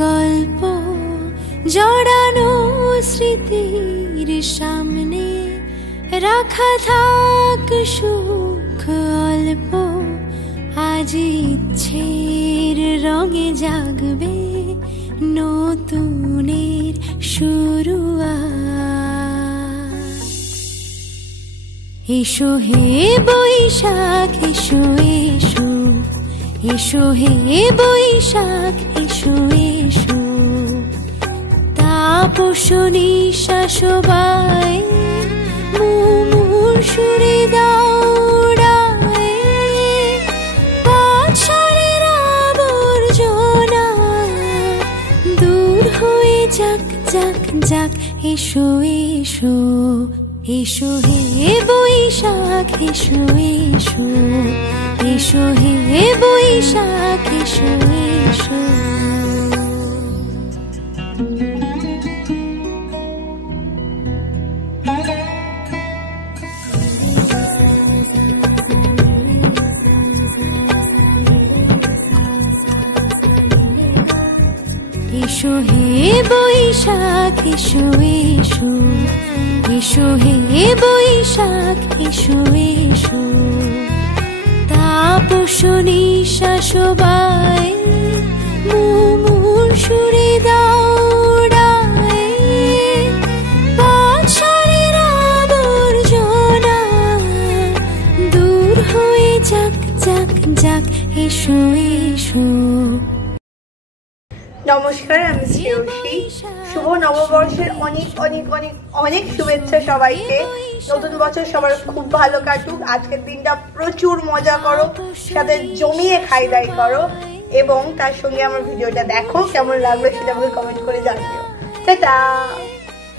গল্প জড়ানো স্মৃতির সামনে রাখা থাক সুখ অল্প, আজ ইচ্ছের রঙে জাগবে নতুনের শুরুয়াত। এসো হে বৈশাখ এসো এসো, এসো হে বৈশাখ এসো এসো, তাপস নিঃশ্বাস বায় মুমুর সুরে দৌড়ায়, পাছাড়ের আবর্জনা দূর হয়ে যাক যাক যাক। এসো এসো, এসো হে বৈশাখ এসো এসো, এসো হে বৈশাখ এসো এসো। এসো হে বৈশাখ এসো এসো, এসো হে বৈশাখ এসো এসো, তাপস নিঃশ্বাস বায় মুমুর সুরে দৌড়ায়, পাছাড়ের আবর্জনা দূর হয়ে যাক যাক যাক। এসো এসো। নমস্কার, আমি শ্রেয়সী। শুভ নববর্ষের অনেক অনেক অনেক অনেক শুভেচ্ছা সবাইকে। নতুন বছর সবার খুব ভালো কাটুক। আজকের দিনটা প্রচুর মজা করো, সাথে জমিয়ে খাই দাই করো, এবং তার সঙ্গে আমার ভিডিওটা দেখো। কেমন লাগলো সেটা আমাকে কমেন্ট করে জানিও। টাটা।